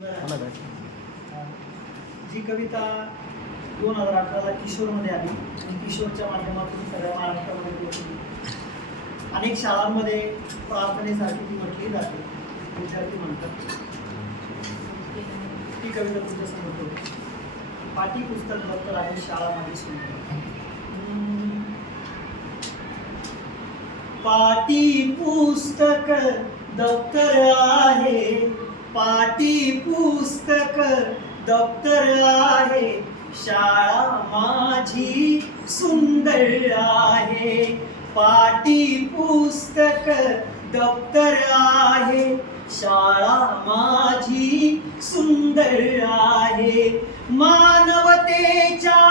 जी कविता 2018ला किशोरमध्ये आली आणि किशोरच्या माध्यमातून सगळ्या महाराष्ट्रामध्ये पोहोचली. अनेक शाळांमध्ये प्रार्थनेसाठी ती म्हटली जाते. विद्यार्थी म्हणतात ती कविता तुमच्या समोर होती. पाठी पुस्तक दप्तर आहे शाळा माझी सुंदर. पाठी पुस्तक दप्तर आहे, पाठी पुस्तक दप्तर आहे, शाळा माझी सुंदर आहे. पाठी पुस्तक दप्तर आहे, शाळा माझी सुंदर आहे. मानवतेच्या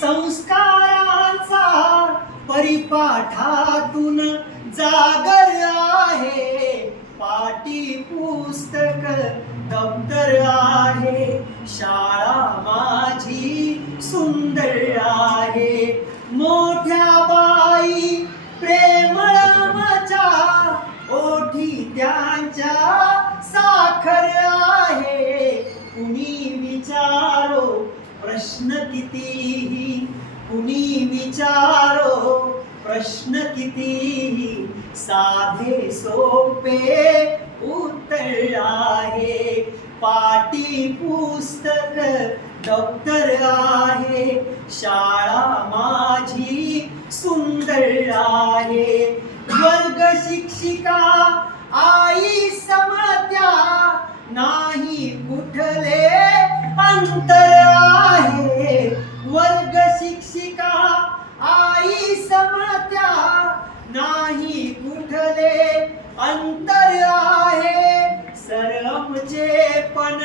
संस्कारांचा परिपाठातून जागर आहे. पाठी पुस्तक दप्तर आहे, शाळा माझी सुंदर आहे. मोठ्या बाई प्रेमळ माझ्या ओठी त्यांच्या साखर आहे. कुणी विचारो प्रश्न कितीही, कुणी विचारो प्रश्न कितीही, साधे सोपे उत्तर आहे. पाठी पुस्तक दप्तर आहे, शाळा माझी सुंदर आहे. वर्ग शिक्षिका आई समत्या, नाही कुठले अंतर आहे. वर्ग शिक्षिका आई समत्या, नाही कुठले अंतर आहे. सर आमचे पण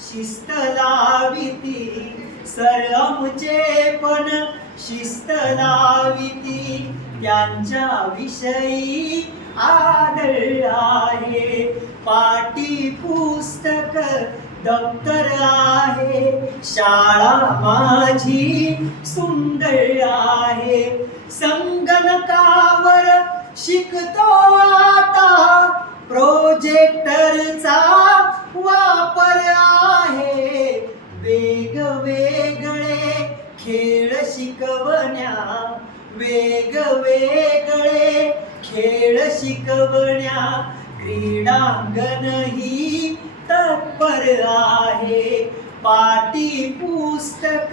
शिस्त लाविती, सर आमचे पण शिस्त लाविती, त्यांच्या विषयी आदर आहे. पाठी पुस्तक दप्तर आहे, शाळा माझी सुंदर आहे. संगणकावर शिकतो आता, प्रोजेक्टरचा वापर आहे. वेगवेगळे खेळ शिकवण्या, वेगवेगळे खेळ शिकवण्या, क्रीडांगणही तत्पर आहे. पाठी पुस्तक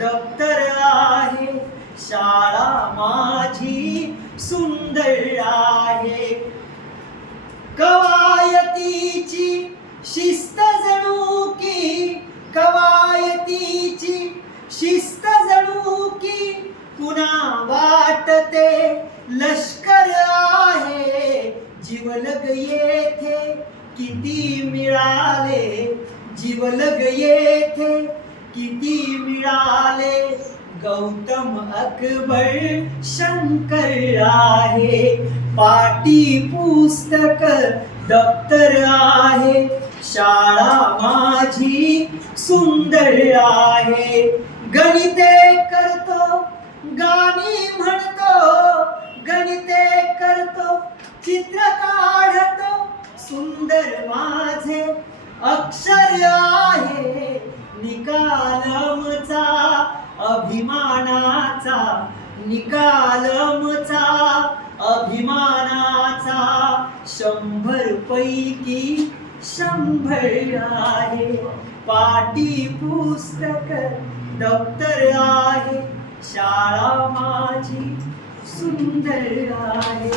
दप्तर आहे, शाळा माझी सुंदर आहे. कवायतीची शिस्त जणू की, कवायतीची शिस्त जणू की, पुन्हा वाटते लष्कर आहे. जिवलग येथे किती मिळाले, जिवलग येथे किती मिळाले, गौतम अकबर शंकर आहे. पाठी पुस्तक दप्तर आहे, शाळा माझी सुंदर आहे. गणिते करतो गाणी म्हणतो, गणिते करतो चित्र काढतो, सुंदर माझे अक्षर आहे. निकालमचा अभिमानाचा, निकालमचा अभिमानाचा, 100 पैकी 100 आहे. पाठी पुस्तक दप्तर आहे, शाळा माझी सुंदर आहे.